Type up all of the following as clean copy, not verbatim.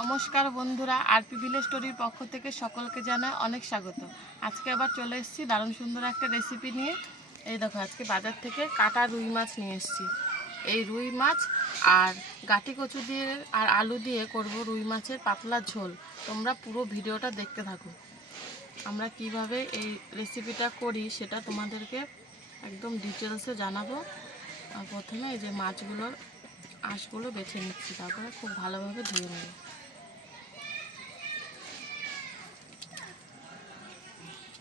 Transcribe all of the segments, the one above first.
নমস্কার বন্ধুরা, RP village স্টোরির পক্ষ থেকে সকলকে জানাই অনেক স্বাগত। আজকে আবার চলে এসেছি দারুণ সুন্দর একটা রেসিপি নিয়ে। এই দেখো, আজকে বাজার থেকে কাটা রুই মাছ নিয়ে এসেছি। এই রুই মাছ আর গাটি কচু দিয়ে আর আলু দিয়ে করব রুই মাছের পাতলা ঝোল। তোমরা পুরো ভিডিওটা দেখতে থাকো। আমরা কিভাবে এই রেসিপিটা করি সেটা তোমাদেরকে একদম ডিটেলসে জানাবো। প্রথমে এই যে মাছগুলোর আঁশগুলো বেছে নিচ্ছি, তারপরে খুব ভালোভাবে ধুয়ে নেব।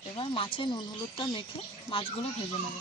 এবার মাছে নুন হলুদটা মেখে মাছগুলো ভেজে নেব।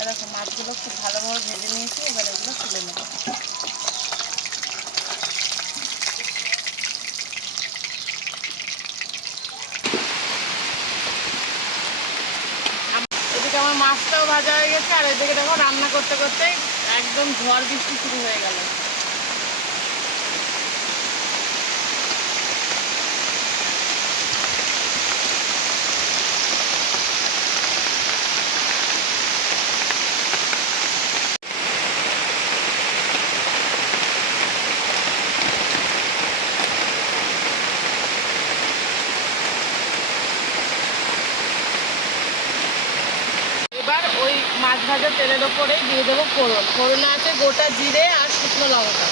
এরকম মাছগুলো খুব ভালোভাবে ভেজে নিয়েছি, এবার এগুলো তুলে নেব। এদিকে আমার মাছটাও ভাজা হয়ে গেছে, আর এদিকে দেখো রান্না করতে করতে একদম ঝড় বৃষ্টি শুরু হয়ে গেল। এবার ওই মাছ ভাজা তেলের ওপরেই দিয়ে দেবো ফোড়ন। ফোড়নে আছে গোটা জিরে আর শুকনো লঙ্কা।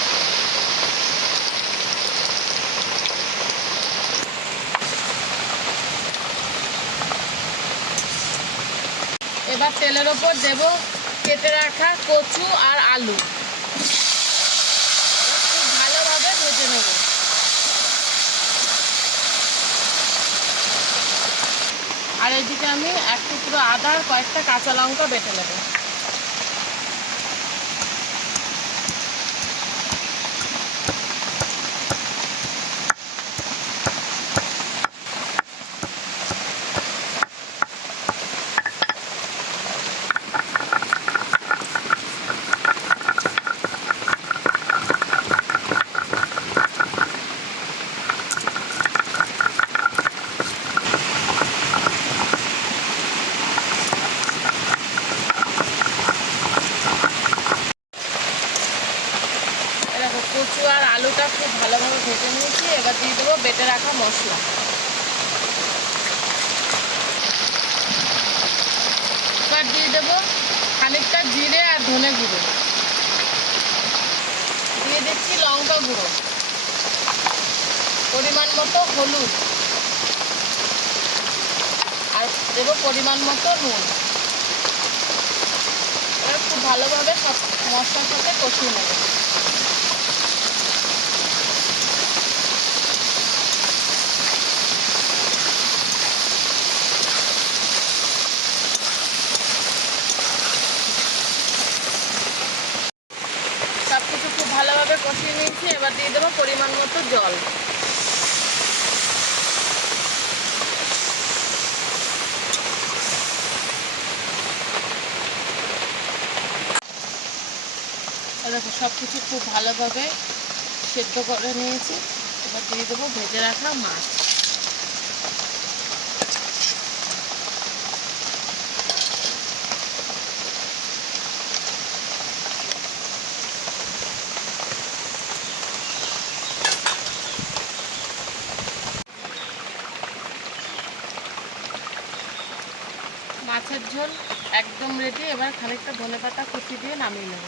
এবার তেলের ওপর দেব কেটে রাখা কচু আর আলু। খুব ভালোভাবে ভেজে নেব। আর এদিকে আমি এক টুকরো আদা আর কয়েকটা কাঁচা লঙ্কা বেটে নেব। কচু আর আলুটা খুব ভালোভাবে ভেজে নিয়েছি। এবার দিয়ে দেবো বেটে রাখা মশলা। এবার দিয়ে দেবো খানিকটা জিরে আর ধনে গুঁড়ো। দিয়ে দিচ্ছি লঙ্কা গুঁড়ো, পরিমাণ মতো হলুদ, আর দেবো পরিমাণ মতো নুন। এবার খুব ভালোভাবে সব মশলার সাথে কষিয়ে নেব। সব কিছু খুব ভালোভাবে কষিয়ে নিয়েছি। এবার দিয়ে দেবো পরিমাণ মতো জল। দেখো সব কিছু খুব ভালোভাবে সেদ্ধ করে নিয়েছি। এবার দিয়ে দেবো ভেজে রাখা মাছ। মাছের ঝোল একদম রেডি। এবার খানিকটা ধনেপাতা কুচি দিয়ে নামিয়ে নেব।